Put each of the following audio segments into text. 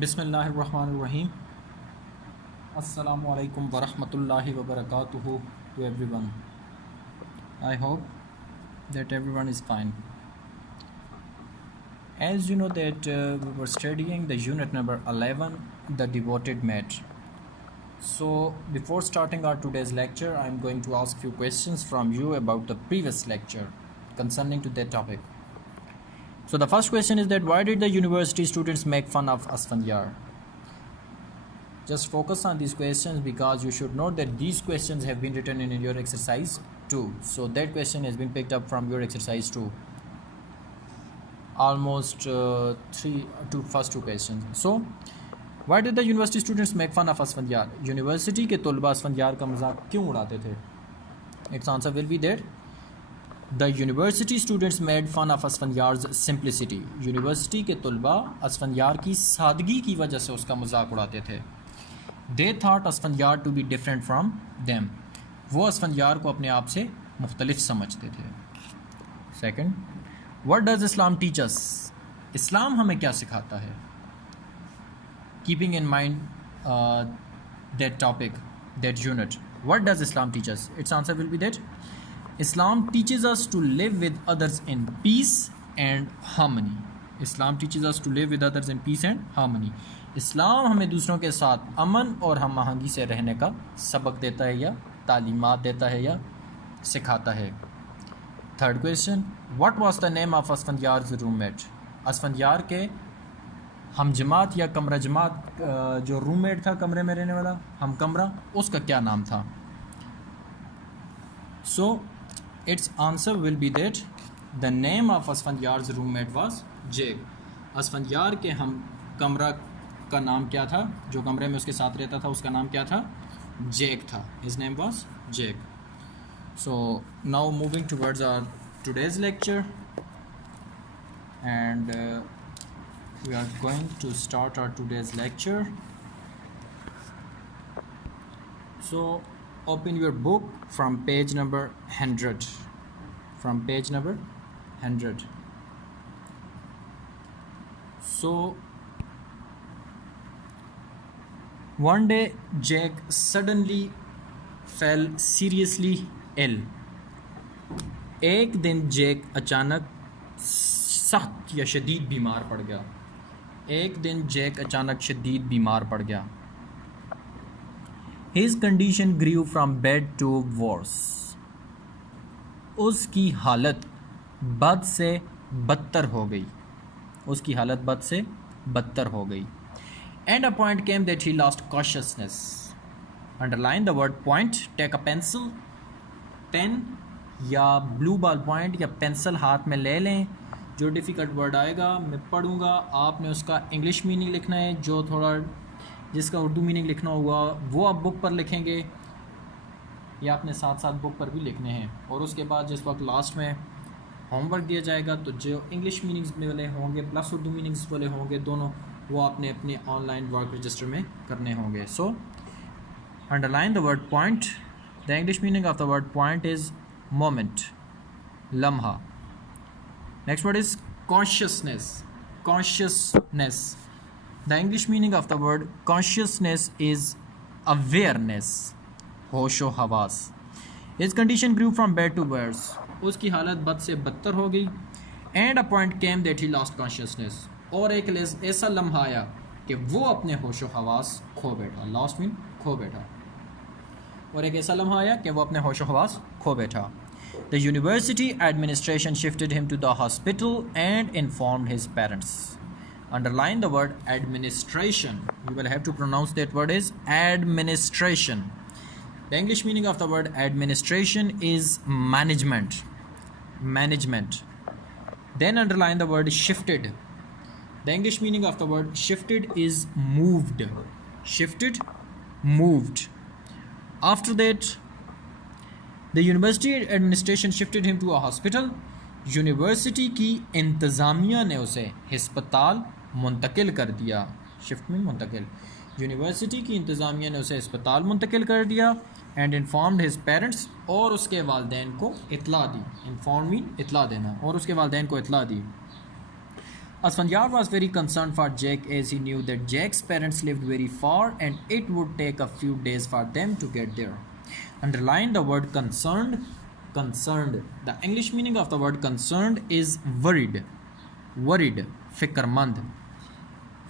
बिस्मिल्लाहिर्रहमानिर्रहीम। अस्सलामु अलैकुम वरहमतुल्लाहि वबरकातुहू to everyone. I hope that everyone is fine. As you know that we were studying the unit number 11, the devoted mate. So before starting our today's lecture, I am going to ask few questions from you about the previous lecture concerning to that topic. So the first question is that why did the university students make fun of Asfandyar? Just focus on these questions because you should note that these questions have been written in your exercise 2. So that question has been picked up from your exercise 2. Almost first two questions. So why did the university students make fun of Asfandyar? University के तलबा असफंदियार का मजाक क्यों उड़ाते थे? Its answer will be that the university students made fun of Asfandyar's simplicity. University के तलबा असफंदियार की सादगी की वजह से उसका मजाक उड़ाते थे. They thought Asfandyar to be different from them. वो असफंदियार को अपने आप से मुख्तलिफ समझते थे. Second, what does Islam teach us? इस्लाम हमें क्या सिखाता है? Keeping in mind that topic, that unit, what does Islam teach us? Its answer will be that Islam teaches us to live with others in peace and harmony. Islam teaches us to live with others in peace and harmony. इस्लाम हमें दूसरों के साथ अमन और हम आहंगी से रहने का सबक देता है या तालीमात देता है या सिखाता है. Third question, what was the name of Asfandyar's roommate? Asfandyar के हम जमात या कमरा जमात जो रूममेट था कमरे में रहने वाला हम कमरा, उसका क्या नाम था? So its answer will be that the name of Asfandyar's roommate was Jake. Asfandyar के हम कमरा का नाम क्या था? जो कमरे में उसके साथ रहता था उसका नाम क्या था? जेक था. His name was Jake. So now moving towards our today's lecture and we are going to start our today's lecture. So open your book from page number 100. From page number 100. So one day Jack suddenly fell seriously ill. एक दिन Jack अचानक सख्त या शदीद बीमार पड़ गया. एक दिन जैक अचानक शदीद बीमार पड़ गया. His condition grew from bad to worse. उसकी हालत बद से बदतर हो गई. उसकी हालत बद से बदतर हो गई. And a point came that he lost consciousness. Underline the word point. Take a pencil, pen या blue ball point या पेंसिल हाथ में ले लें. जो डिफ़िकल्ट वर्ड आएगा मैं पढ़ूंगा, आपने उसका इंग्लिश मीनिंग लिखना है. जो थोड़ा जिसका उर्दू मीनिंग लिखना होगा वो आप बुक पर लिखेंगे या अपने साथ साथ बुक पर भी लिखने हैं. और उसके बाद जिस वक्त लास्ट में होमवर्क दिया जाएगा तो जो इंग्लिश मीनिंग्स वाले होंगे प्लस उर्दू मीनिंग्स वाले होंगे दोनों, वो आपने अपने ऑनलाइन वर्क रजिस्टर में करने होंगे. So underline the word point. The English meaning of the word point is moment, लम्हा. Next word is consciousness. Consciousness. The English meaning of the word consciousness is awareness. होशो हवास. His condition grew from bad to worse. उसकी हालत बद से बदतर हो गई. And a point came that he lost consciousness. और एक ऐसा लम्हा आया कि वो अपने होशो हवास खो बैठा. Lost mean खो बैठा. और एक ऐसा लम्हा आया कि वो अपने होशो हवास खो बैठा. The university administration shifted him to the hospital and informed his parents. Underline the word administration. You will have to pronounce that word is administration. The English meaning of the word administration is management. Management. Then underline the word shifted. The English meaning of the word shifted is moved. Shifted, moved. After that, the university administration shifted him to a hospital. University की इंतज़ामिया ने उसे हस्पताल मुंतकिल कर दिया. Shift में मुंतकिल. University की इंतज़ामिया ने उसे हस्पताल मुंतकिल कर दिया. एंड इन्फॉर्म्ड हिज पेरेंट्स, और उसके वालदैन को इतला दी. इन्फॉर्म मीन इतला देना. और उसके वालदैन को इतला दी. Asfandyar was very concerned for Jake as he knew that Jake's parents lived very far and it would take a few days for them to get there. Underline the word concerned. Concerned. The English meaning of the word concerned is worried. Worried. Fikrmand.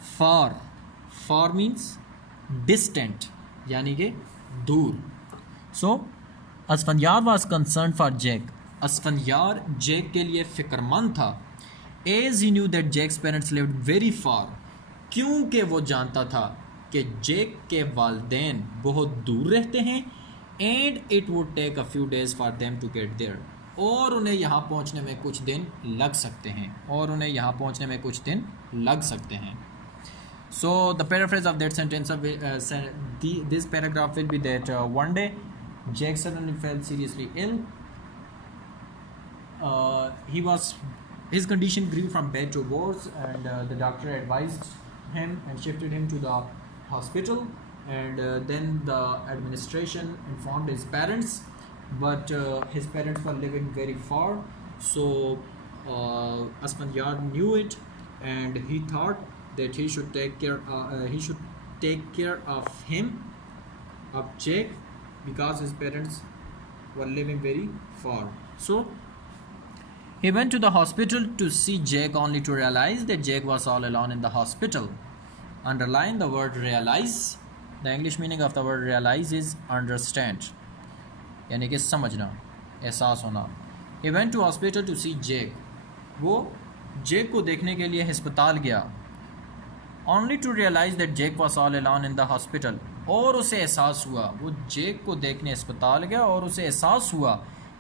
Far. Far means distant. यानी कि दूर. So, Asfandyar was concerned for Jake. Asfandyar Jake के लिए फिक्रमंद था. As he knew that Jake's parents lived very far. क्योंकि वो जानता था कि Jake के वालिदैन बहुत दूर रहते हैं. And it would take a few days for them to get there. और उन्हें यहाँ पहुँचने में कुछ दिन लग सकते हैं. और उन्हें यहाँ पहुँचने में कुछ दिन लग सकते हैं. So the paraphrase of that sentence of this paragraph will be that one day Jake suddenly fell seriously ill. His condition grew from bad to worse, and the doctor advised him and shifted him to the hospital. And then the administration informed his parents, but his parents were living very far. So Asfandyar knew it, and he thought that he should take care of him, of Jake, because his parents were living very far. So he went to the hospital to see Jake, only to realize that Jake was all alone in the hospital. Underline the word realize. The English meaning of the word realize is understand, यानी कि समझना, एहसास होना. He went to hospital to see Jake. वो Jake को देखने के लिए अस्पताल गया. Only to realize that Jake was all alone in the hospital. और उसे एहसास हुआ, वो Jake को देखने अस्पताल गया और उसे एहसास हुआ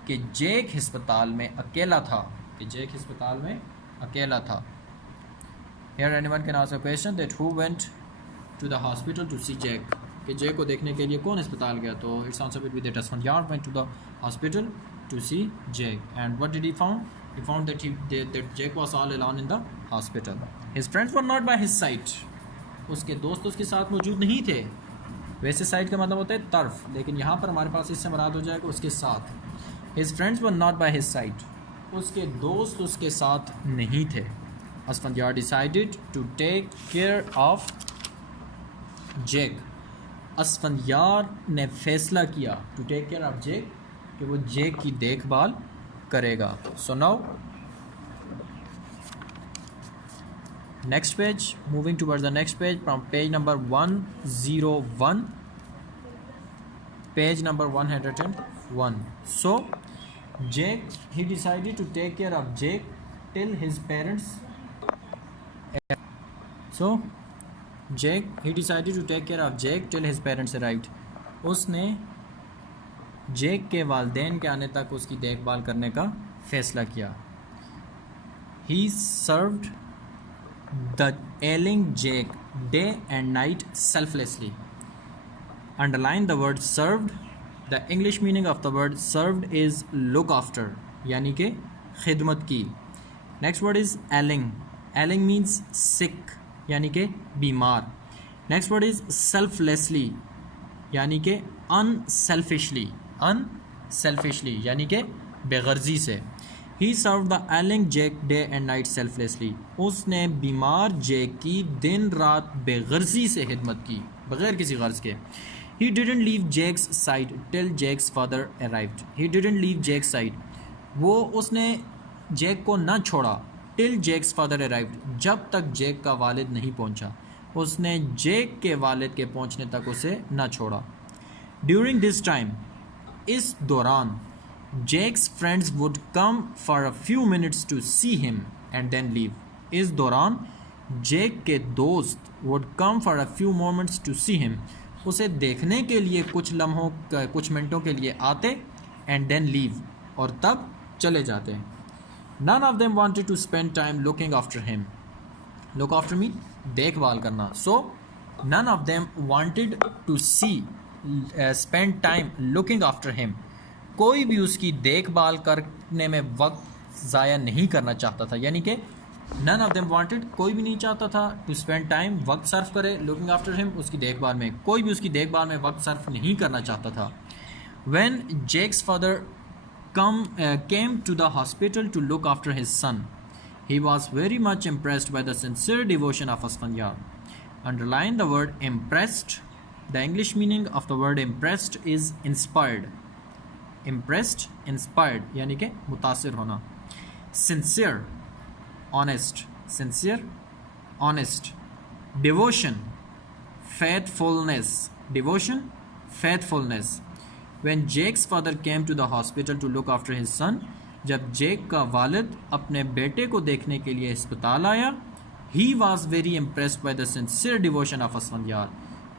कि Jake अस्पताल में अकेला था. कि Jake अस्पताल में अकेला था. Here anyone can ask a question that who went to the hospital to see Jake. कि Jake को देखने के लिए कौन अस्पताल गया. तो its answer will be that Asfandyar went to the hospital to see Jake. And what did he found? He found that that Jake was all alone in the hospital. His friends were not by his side. उसके दोस्त उसके साथ मौजूद नहीं थे. वैसे side का मतलब होता है तरफ, लेकिन यहाँ पर हमारे पास इससे मुराद हो जाएगा उसके साथ. His friends were not by his side. उसके दोस्त उसके साथ नहीं थे. Asfandyar decided to take care of Jake. Asfandyar ने फैसला किया to take care of Jake कि वो Jake की देखभाल करेगा. So now next page, moving towards the next page from page number 101, page number 101. So Jake, he decided to take care of Jake till his parents. So Jake, he decided to take care of Jake till his parents arrived. उसने Jake के वालिदैन के आने तक उसकी देखभाल करने का फैसला किया. He served the ailing Jake day and night selflessly. Underline the word served. The English meaning of the word served is look after, यानी कि खिदमत की. Next word is ailing. Ailing means sick, यानी कि बीमार. Next word is selflessly, यानी कि unselfishly. Unselfishly यानी कि बेगर्जी से. He served the ailing Jake day and night selflessly. उसने बीमार Jake की दिन रात बेगर्जी से खिदमत की, बगैर किसी गर्ज के. He didn't leave Jake's side till Jake's father arrived. He didn't leave Jake's side. वो उसने Jake को ना छोड़ा till Jake's father arrived. जब तक Jake का वालिद नहीं पहुंचा, उसने Jake के वालिद के पहुंचने तक उसे ना छोड़ा. During this time, इस दौरान Jake's friends would come for a few minutes to see him and then leave. इस दौरान Jake के दोस्त would come for a few moments to see him. उसे देखने के लिए कुछ मिनटों के लिए आते and then leave, और तब चले जाते. None of them wanted to spend time looking after him. Look after mean देखभाल करना. So none of them wanted to spend time looking after him. कोई भी उसकी देखभाल करने में वक्त ज़ाया नहीं करना चाहता था. यानी कि none of them wanted, कोई भी नहीं चाहता था to spend time, वक्त सर्फ करे looking after him, उसकी देखभाल में. कोई भी उसकी देखभाल में वक्त सर्फ नहीं करना चाहता था. When Jake's father came to the hospital to look after his son, He was very much impressed by the sincere devotion of Asfandyar. Underline the word impressed. The English meaning of the word impressed is inspired. Impressed, inspired यानी कि मुतासिर होना. Sincere, honest. Sincere, honest. Devotion, faithfulness. Devotion, faithfulness. When Jake's father came to the hospital to look after his son, जब जेक का वालिद अपने बेटे को देखने के लिए अस्पताल आया, he was very impressed by the sincere devotion of Asfandyar.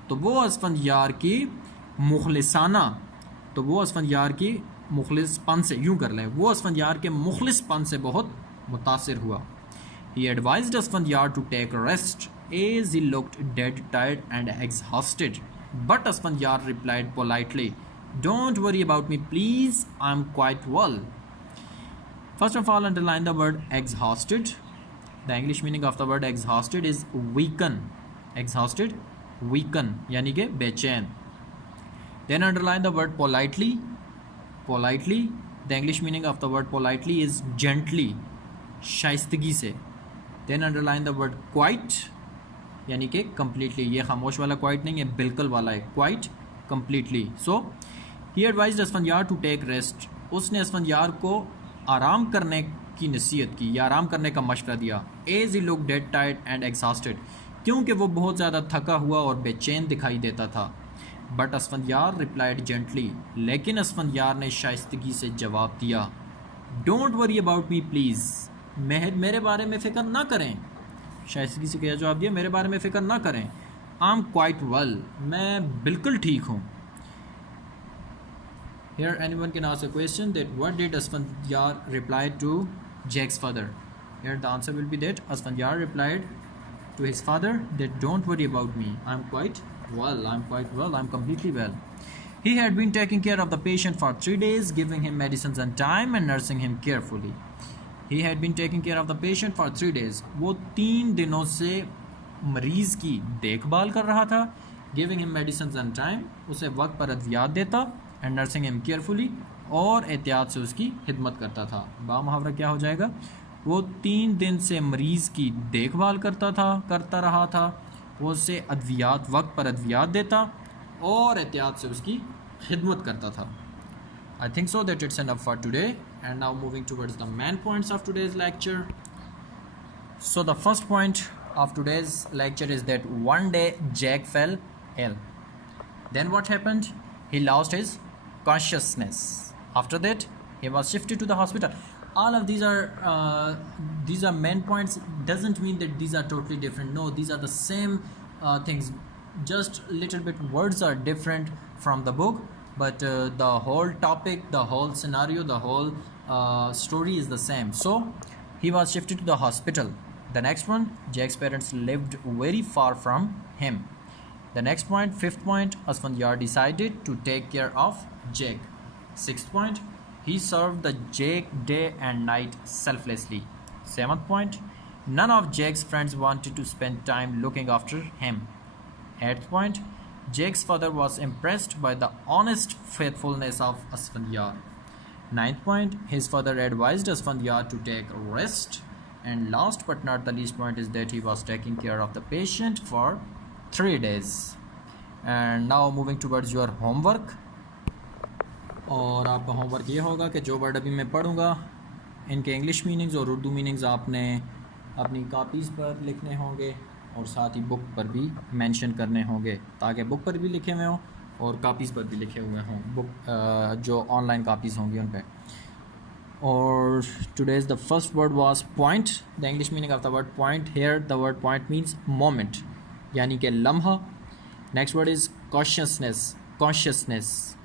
तो वो असफंदियार की मुखलिसपन से, यूँ कर लें, वो असफंदियार के मुखलिसपन से बहुत मुतासिर हुआ. He advised Asfandyar to take rest as he looked dead, tired and exhausted. But Asfandyar replied politely, don't worry about me please, I am quite well. First of all, underline the word exhausted. The English meaning of the word exhausted is weaken. Exhausted, weaken, यानी कि बेचैन. Then underline the word politely. Politely. The English meaning of the word politely is gently, शाइस्तगी से. Then underline the word quite, यानी कि completely. ये खामोश वाला quite नहीं, ये बिल्कुल वाला है. Quite, completely. So, he advised Asfandyar to take rest. उसने असफंदियार को आराम करने की नसीहत की या आराम करने का मशवरा दिया. As he look dead, tired and exhausted, क्योंकि वो बहुत ज़्यादा थका हुआ और बेचैन दिखाई देता था. बट असफंदियार रिप्लाइड जेंटली, लेकिन असफंदियार ने शाइस्तगी से जवाब दिया, don't worry about me please, मेरे बारे में फ़िक्र ना करें. शाइस्तगी से क्या जवाब दिया? मेरे बारे में फ़िक्र ना करें. आई एम क्वाइट वेल, मैं बिल्कुल ठीक हूँ. Here anyone can ask a question that what did Asfandyar reply to Jake's father? Here the answer will be that Asfandyar replied to his father that don't worry about me, I'm quite well, I'm completely well. He had been taking care of the patient for 3 days, giving him medicines on time and nursing him carefully. He had been taking care of the patient for 3 days. वो 3 दिनों से मरीज़ की देखभाल कर रहा था. Giving him medicines on time, उसे वक्त पर अद्वियात देता. एंड नर्सिंग हिम केयरफुली, और एहतियात से उसकी खिदमत करता था. बामुहावरा क्या हो जाएगा? वो 3 दिन से मरीज़ की देखभाल करता रहा था. वो उसे अद्वियात, वक्त पर अद्वियात देता और एहतियात से उसकी खिदमत करता था. I think so that it's enough for today. And now moving towards the main points of today's lecture. So the first point of today's lecture is that one day Jack fell ill. Then what happened? He lost his consciousness. After that, he was shifted to the hospital. All of these are main points. Doesn't mean that these are totally different. No, these are the same things. Just little bit words are different from the book, but the whole topic, the whole scenario, the whole story is the same. So he was shifted to the hospital. The next one, Jake's parents lived very far from him. The next point, 5th point, Asfandyar decided to take care of Jake. 6th point, he served the Jake day and night selflessly. 7th point, none of Jake's friends wanted to spend time looking after him. 8th point, Jake's father was impressed by the honest faithfulness of Asfandyar. 9th point, his father advised Asfandyar to take rest. And last but not the least point is that he was taking care of the patient for 3 days. And now moving towards your homework. और आपका homework ये होगा कि जो word अभी मैं पढ़ूँगा, इनके English meanings और उर्दू मीनिंग्स आपने अपनी कापीज़ पर लिखने होंगे और साथ ही बुक पर भी मेंशन करने होंगे, ताकि बुक पर भी लिखे हुए हों और कापीज़ पर भी लिखे हुए हों. बुक जो ऑनलाइन कापीज़ होंगी उन पर. और today's the first word was point. The English meaning of the word point, here the word point means moment, यानी कि लम्हा. Next word is consciousness,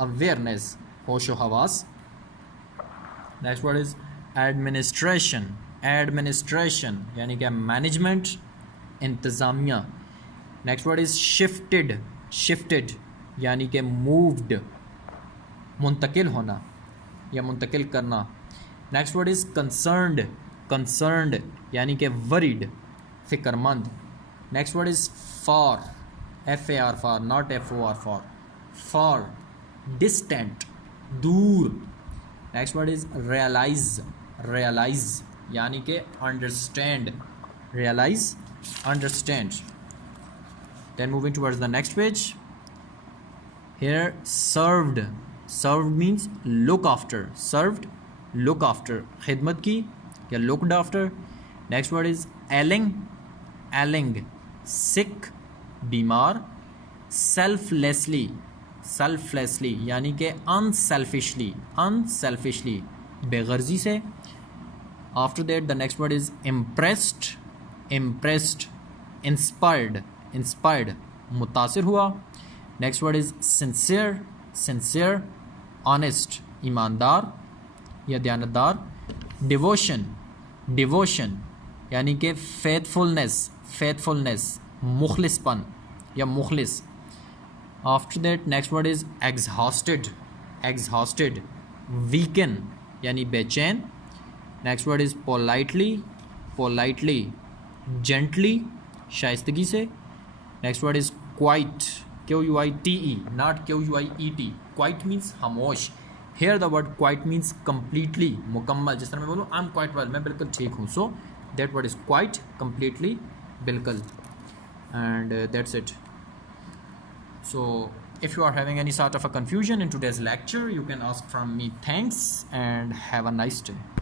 awareness, होशो हवास. नेक्स्ट वर्ड इज़ एडमिनिस्ट्रेशन यानी कि मैनेजमेंट, इंतज़ामिया. नेक्स्ट वर्ड इज़ शिफ्टेड यानी कि मूव्ड, मुंतकिल होना या मुंतकिल करना. नेक्स्ट वर्ड इज़ कंसर्न्ड यानी कि वरीड, फ़िक्रमंद. Next word is far, FAR far, not FOR for. Distant, दूर. Next word is realise, realise यानी कि understand, realise understand. Then moving towards the next page. Here served, served means look after, served look after, खिदमत की या looked after. Next word is ailing, ailing sick बीमार. Selflessly, selflessly यानी कि unselfishly, unselfishly बेगर्जी से. After that the next word is impressed, impressed. Inspired, inspired मुतासिर हुआ. Next word is sincere, sincere. Honest ईमानदार या दयानतदार. डिवोशन, डिवोशन यानी कि फेथफुलनेस, फेथफुलनेस मुखलिसपन या मुखलिस. After that next word is exhausted, exhausted. Weaken यानी बेचैन. Next word is politely, politely gently शाइस्तगी से. Next word is quite, QUITE not QUIET. Quite means खामोश. Here the word quite means completely, मुकम्मल. जिस तरह मैं बोलूँ आई एम क्वाइट वेल, मैं बिल्कुल ठीक हूँ. So that word is quite, completely, बिल्कुल. And that's it. So if you are having any sort of a confusion in today's lecture, you can ask from me. Thanks and have a nice day.